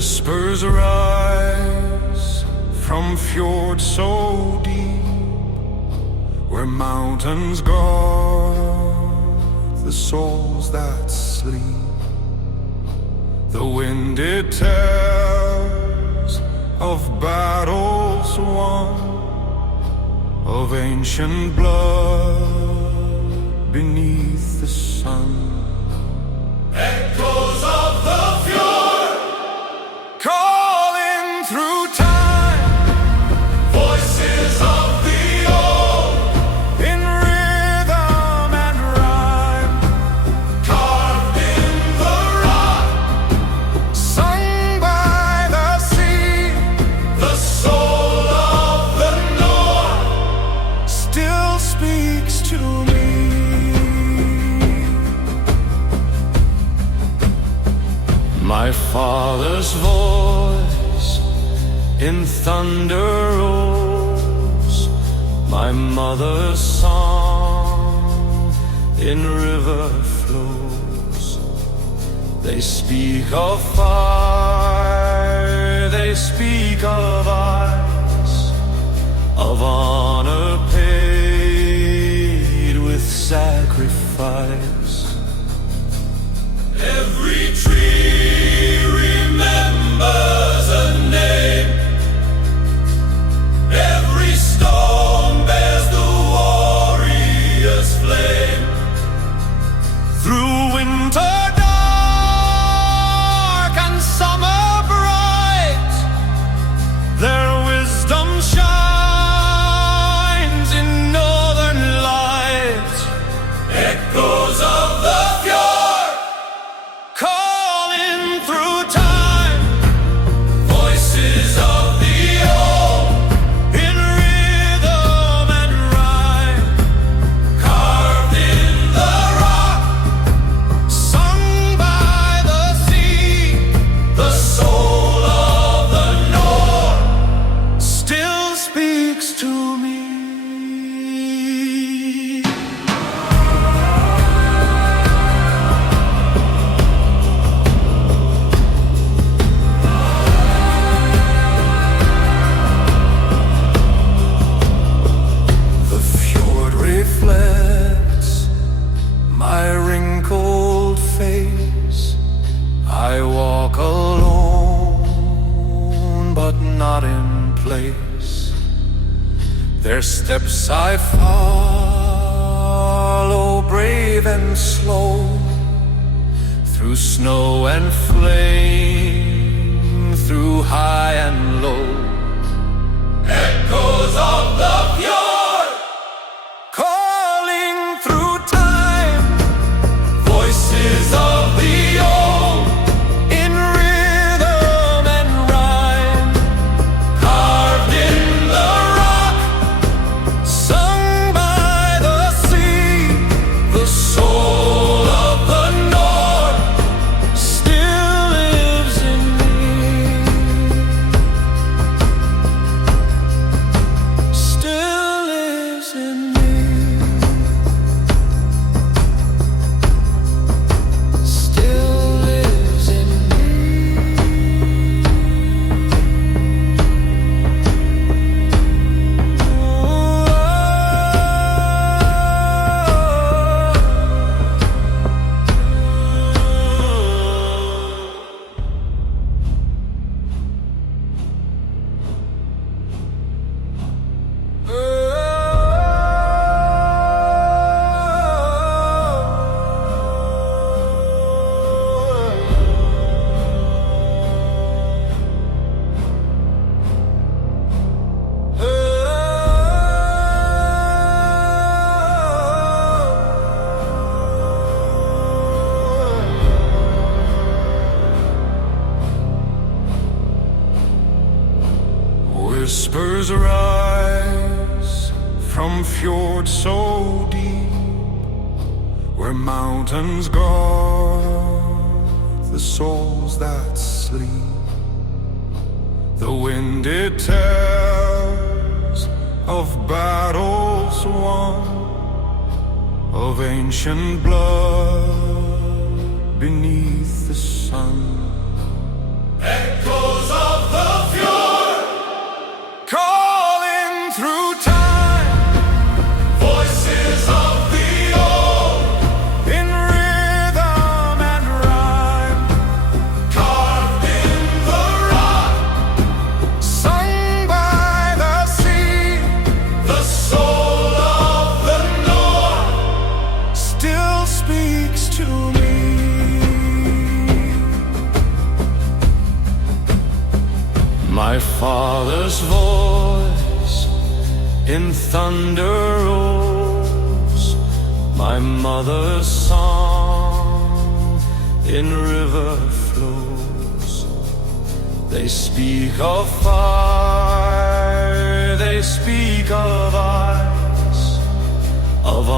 Whispers rise from fjords so deep, where mountains guard the souls that sleep. The wind it tells of battles won, of ancient blood beneath the sun. Echoes of the fjord calling through time, voices of the old in rhythm and rhyme, carved in the rock, sung by the sea. The soul of the north still speaks to me. My father's voice in thunder rolls, my mother's song in river flows. They speak of fire, they speak of ice, of honor paid with sacrifice. Every tree remembers a name, every stone bears the warrior's flame. Through winter dark and summer bright, their wisdom shines in northern light. Echoes of the fjord calling through time, voices of the old in rhythm and rhyme, carved in the rock, sung by the sea. The soul of the north still speaks to me. Reflects my wrinkled face. I walk alone, but not in place. Their steps I follow, brave and slow, through snow and flame, through high and low. Echoes of the fjord calling through time, voices of the old in rhythm and rhyme, carved in the rock, sung by the sea. The soul of the north still lives in me, still lives in me. Whispers rise from fjords so deep, where mountains guard the souls that sleep. The wind it tells of battles won, of ancient blood beneath the sun. echoes of the fjord, calling through time, voices of the old, in rhythm and rhyme, carved in the rock, sung by the sea. The soul of the north still speaks to me. My father's voice in thunder rolls, my mother's song in river flows. They speak of fire, they speak of ice, of